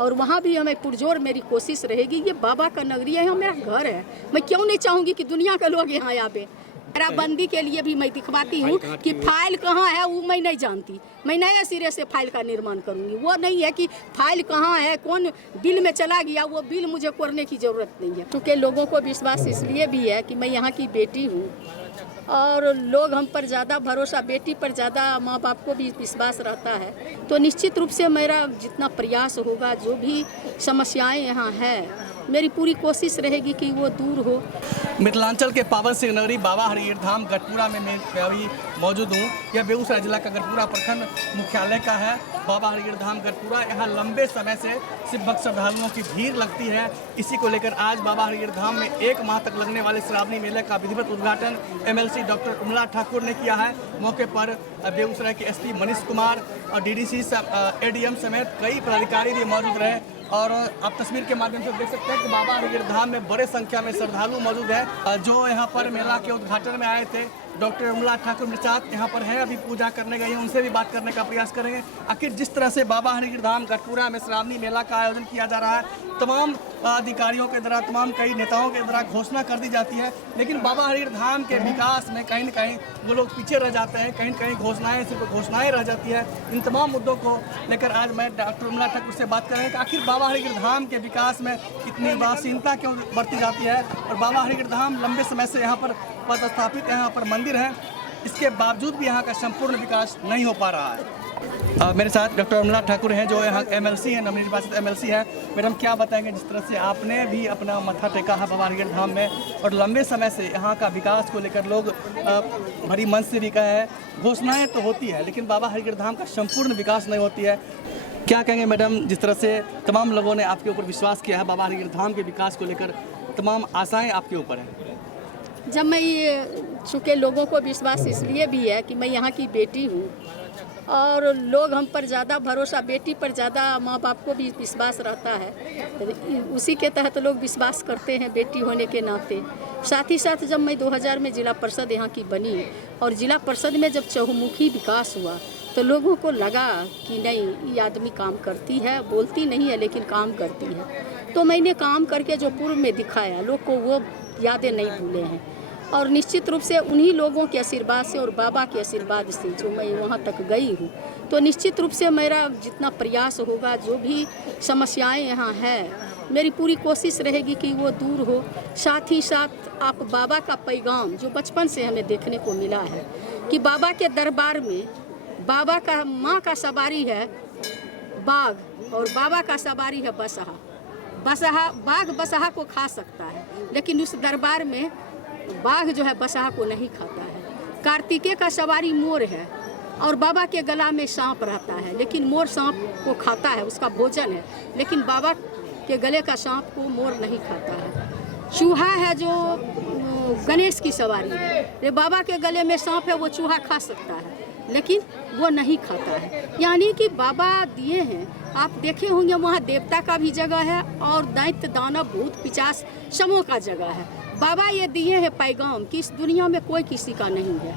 और वहाँ भी हमें पुरजोर मेरी कोशिश रहेगी। ये बाबा का नगरी है, यहाँ मेरा घर है। मैं क्यों नहीं चाहूँगी कि दुनिया के लोग यहाँ आवे। बंदी के लिए भी मैं दिखवाती हूँ कि फाइल कहाँ है वो मैं नहीं जानती। मैं नए सिरे से फाइल का निर्माण करूँगी। वो नहीं है कि फाइल कहाँ है, कौन बिल में चला गया, वो बिल मुझे करने की ज़रूरत नहीं है। क्योंकि लोगों को विश्वास इसलिए भी है कि मैं यहाँ की बेटी हूँ और लोग हम पर ज़्यादा भरोसा, बेटी पर ज़्यादा माँ बाप को भी विश्वास रहता है। तो निश्चित रूप से मेरा जितना प्रयास होगा, जो भी समस्याएं यहाँ हैं, मेरी पूरी कोशिश रहेगी कि वो दूर हो। मिथिलांचल के पावन सिंह नगरी बाबा हरिहर धाम गढ़पुरा में मैं अभी मौजूद हूँ। यह बेगूसराय जिला का गढ़पुरा प्रखंड मुख्यालय का है बाबा हरिहर धाम गढ़पुरा। यहाँ लंबे समय से शिव भक्त श्रद्धालुओं की भीड़ लगती है। इसी को लेकर आज बाबा हरिहर धाम में 1 माह तक लगने वाले श्रावणी मेले का विधिवत उद्घाटन एमएलसी डॉक्टर उमला ठाकुर ने किया है। मौके पर बेगूसराय के एसपी मनीष कुमार और डीडीसी एडीएम समेत कई पदाधिकारी भी मौजूद रहे। और आप तस्वीर के माध्यम से देख सकते हैं कि बाबा हरिहर धाम में बड़े संख्या में श्रद्धालु मौजूद है जो यहाँ पर मेला के उद्घाटन में आए थे। डॉक्टर उमला ठाकुर मिर्चात यहाँ पर हैं, अभी पूजा करने गए हैं, उनसे भी बात करने का प्रयास करेंगे। आखिर जिस तरह से बाबा हरिहर धाम गढ़पुरा में श्रावणी मेला का आयोजन किया जा रहा है, तमाम अधिकारियों के द्वारा, तमाम कई नेताओं के द्वारा घोषणा कर दी जाती है, लेकिन बाबा हरिहर धाम के विकास में कहीं न कहीं वो लोग पीछे रह जाते हैं। कहीं न कहीं घोषणाएं सिर्फ घोषणाएं रह जाती है। इन तमाम मुद्दों को लेकर आज मैं डॉक्टर उमला ठाकुर से बात करेंगे कि आखिर बाबा हरिहर धाम के विकास में इतनी उदासीनता क्यों बरती जाती है और बाबा हरिहर धाम लंबे समय से यहाँ पर पदस्थापित है, यहाँ पर मंदिर है, इसके बावजूद भी यहाँ का संपूर्ण विकास नहीं हो पा रहा है। मेरे साथ डॉक्टर उमला ठाकुर हैं जो यहाँ एमएलसी है, नवनिर्वाचित एमएलसी है। मैडम, क्या बताएंगे जिस तरह से आपने भी अपना मत्था टेका है बाबा हरिहर धाम में और लंबे समय से यहाँ का विकास को लेकर लोग भरी मन से भी कहे हैं, घोषणाएं तो होती है लेकिन बाबा हरिहर धाम का संपूर्ण विकास नहीं होती है। क्या कहेंगे मैडम, जिस तरह से तमाम लोगों ने आपके ऊपर विश्वास किया है बाबा हरिहर धाम के विकास को लेकर, तमाम आशाएँ आपके ऊपर हैं? जब मैं चूँकि लोगों को विश्वास इसलिए भी है कि मैं यहाँ की बेटी हूँ और लोग हम पर ज़्यादा भरोसा, बेटी पर ज़्यादा माँ बाप को भी विश्वास रहता है, उसी के तहत लोग विश्वास करते हैं बेटी होने के नाते। साथ ही साथ जब मैं 2000 में जिला परिषद यहाँ की बनी और जिला परिषद में जब चहुमुखी विकास हुआ तो लोगों को लगा कि नहीं, ये आदमी काम करती है, बोलती नहीं है लेकिन काम करती है। तो मैंने काम करके जो पूर्व में दिखाया, लोग को वो यादें नहीं भूले हैं और निश्चित रूप से उन्हीं लोगों के आशीर्वाद से और बाबा के आशीर्वाद से जो मैं वहाँ तक गई हूँ, तो निश्चित रूप से मेरा जितना प्रयास होगा, जो भी समस्याएं यहाँ हैं, मेरी पूरी कोशिश रहेगी कि वो दूर हो। साथ ही साथ आप बाबा का पैगाम जो बचपन से हमें देखने को मिला है कि बाबा के दरबार में बाबा का, माँ का सवारी है बाघ और बाबा का सवारी है बसहा। बाघ बसहा को खा सकता है लेकिन उस दरबार में बाघ जो है बसहा को नहीं खाता है। कार्तिकेय का सवारी मोर है और बाबा के गला में सांप रहता है लेकिन मोर सांप को खाता है, उसका भोजन है, लेकिन बाबा के गले का सांप को मोर नहीं खाता है। चूहा है जो गणेश की सवारी है, ये बाबा के गले में सांप है, वो चूहा खा सकता है लेकिन वो नहीं खाता है। यानी कि बाबा दिए हैं, आप देखे होंगे वहाँ देवता का भी जगह है और दैत्य दानव भूत पिशाच समूह का जगह है। बाबा ये दिए हैं पैगाम कि इस दुनिया में कोई किसी का नहीं है।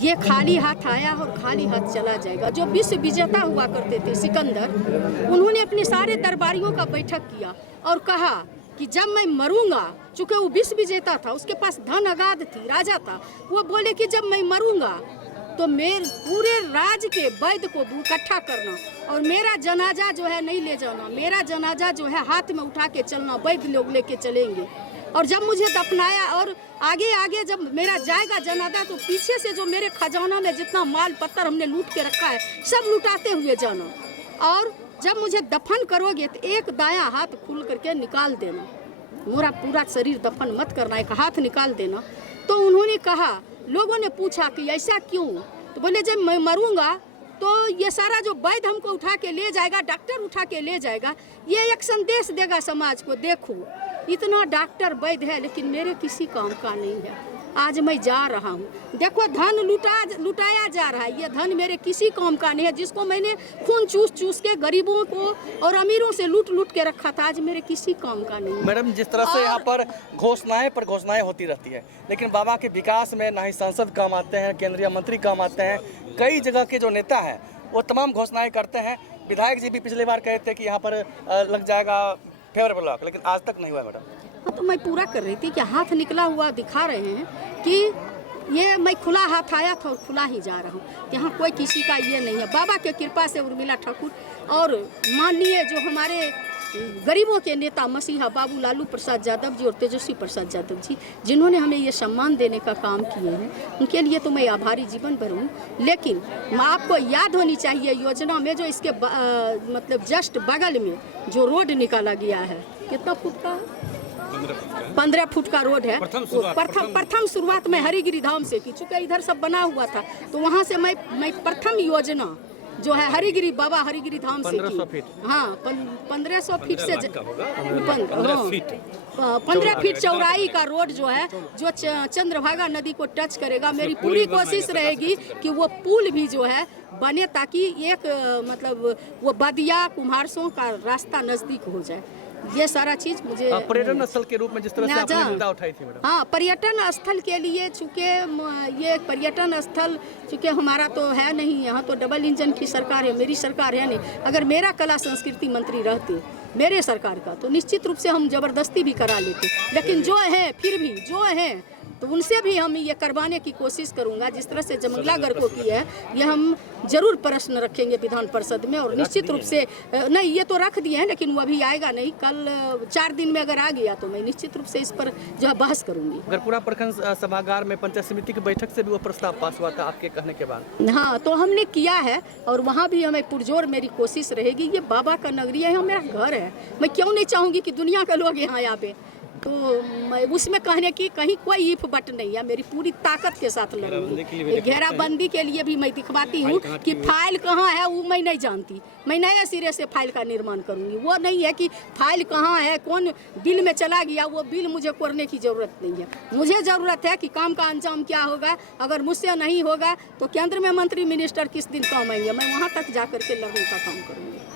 ये खाली हाथ आया और खाली हाथ चला जाएगा। जो विश्व विजेता हुआ करते थे सिकंदर, उन्होंने अपने सारे दरबारियों का बैठक किया और कहा कि जब मैं मरूंगा, चूँकि वो विश्व विजेता था, उसके पास धन अगाध थी, राजा था, वो बोले कि जब मैं मरूंगा तो मेरे पूरे राज के वैद्य को इकट्ठा करना और मेरा जनाजा जो है नहीं ले जाना, मेरा जनाजा जो है हाथ में उठा के चलना, वैद्य लोग लेके चलेंगे। और जब मुझे दफनाया और आगे आगे जब मेरा जाएगा जनाजा तो पीछे से जो मेरे खजाना में जितना माल पत्थर हमने लूट के रखा है सब लुटाते हुए जाना। और जब मुझे दफन करोगे तो एक दायां हाथ खुल करके निकाल देना, मेरा पूरा शरीर दफन मत करना, एक हाथ निकाल देना। तो उन्होंने कहा, लोगों ने पूछा कि ऐसा क्यों, तो बोले जब मैं मरूंगा तो ये सारा जो वैद्य हमको उठा के ले जाएगा, डॉक्टर उठा के ले जाएगा, ये एक संदेश देगा समाज को, देखो इतना डॉक्टर वैद्य है लेकिन मेरे किसी काम का नहीं है। आज मैं जा रहा हूँ, देखो धन लुटाया जा रहा है, ये धन मेरे किसी काम का नहीं है, जिसको मैंने खून चूस चूस के गरीबों को और अमीरों से लूट के रखा था, आज मेरे किसी काम का नहीं है। मैडम, जिस तरह से यहाँ पर घोषणाएं पर घोषणाएं होती रहती है लेकिन बाबा के विकास में ना ही सांसद काम आते हैं, केंद्रीय मंत्री काम आते हैं, कई जगह के जो नेता हैं वो तमाम घोषणाएं करते हैं विधायक जी भी पिछली बार कहे थे कि यहाँ पर लग जाएगा फेवरेबल लॉक, लेकिन आज तक नहीं हुआ मैडम। हाँ, तो मैं पूरा कर रही थी कि हाथ निकला हुआ दिखा रहे हैं कि ये मैं खुला हाथ आया था और खुला ही जा रहा हूँ। यहाँ कोई किसी का ये नहीं है। बाबा के कृपा से उर्मिला ठाकुर और माननीय जो हमारे गरीबों के नेता मसीहा बाबू लालू प्रसाद यादव जी और तेजस्वी प्रसाद यादव जी, जिन्होंने हमें ये सम्मान देने का काम किए हैं, उनके लिए तो मैं आभारी जीवन भर हूँ। लेकिन आपको याद होनी चाहिए योजना में जो इसके मतलब जस्ट बगल में जो रोड निकाला गया है, कितना फुट का, 15 फुट का रोड है। प्रथम शुरुआत में हरिगिरी धाम से की, चूँकि इधर सब बना हुआ था, तो वहाँ से मैं प्रथम योजना जो है हरिगिरी बाबा हरिगिरी धाम से की। हाँ, 1500 फीट से 15 फीट चौड़ाई का रोड जो है, जो चंद्रभागा नदी को टच करेगा। मेरी पूरी कोशिश रहेगी कि वो पुल भी जो है बने, ताकि एक मतलब वो बदिया कुम्हारसों का रास्ता नजदीक हो जाए। ये सारा चीज मुझे पर्यटन स्थल के रूप में जिस तरह से आपने मुद्दा उठाई थी मैडम। हाँ, पर्यटन स्थल के लिए चूँकि ये पर्यटन स्थल चूँकि हमारा तो है नहीं, यहाँ तो डबल इंजन की सरकार है, मेरी सरकार है नहीं। अगर मेरा कला संस्कृति मंत्री रहते मेरे सरकार का, तो निश्चित रूप से हम जबरदस्ती भी करा लेते। लेकिन जो है फिर भी जो है तो उनसे भी हम ये करवाने की कोशिश करूंगा। जिस तरह से जमंगलागढ़ को की है, ये हम जरूर प्रश्न रखेंगे विधान परिषद में। और निश्चित रूप से नहीं, ये तो रख दिए हैं, लेकिन वो अभी आएगा नहीं। कल 4 दिन में अगर आ गया तो मैं निश्चित रूप से इस पर जो है बहस करूंगी। गढ़पुरा प्रखंड सभागार में पंचायत समिति की बैठक से भी वो प्रस्ताव पास हुआ था आपके कहने के बाद। हाँ, तो हमने किया है और वहाँ भी हमें पुरजोर मेरी कोशिश रहेगी। ये बाबा का नगरी है, यहाँ मेरा घर है। मैं क्यों नहीं चाहूँगी कि दुनिया के लोग यहाँ आवे। तो मैं उसमें कहने की कहीं कोई इफ बट नहीं है। मेरी पूरी ताकत के साथ लड़ूंगी। घेराबंदी के लिए भी मैं दिखवाती हूँ कि फाइल कहाँ है वो मैं नहीं जानती। मैं नए सिरे से फाइल का निर्माण करूँगी। वो नहीं है कि फाइल कहाँ है, कौन बिल में चला गया, वो बिल मुझे करने की ज़रूरत नहीं है। मुझे ज़रूरत है कि काम का अंजाम क्या होगा। अगर मुझसे नहीं होगा तो केंद्र में मंत्री मिनिस्टर किस दिन काम आएंगे, मैं वहाँ तक जा कर के लड़ने का काम करूँगी।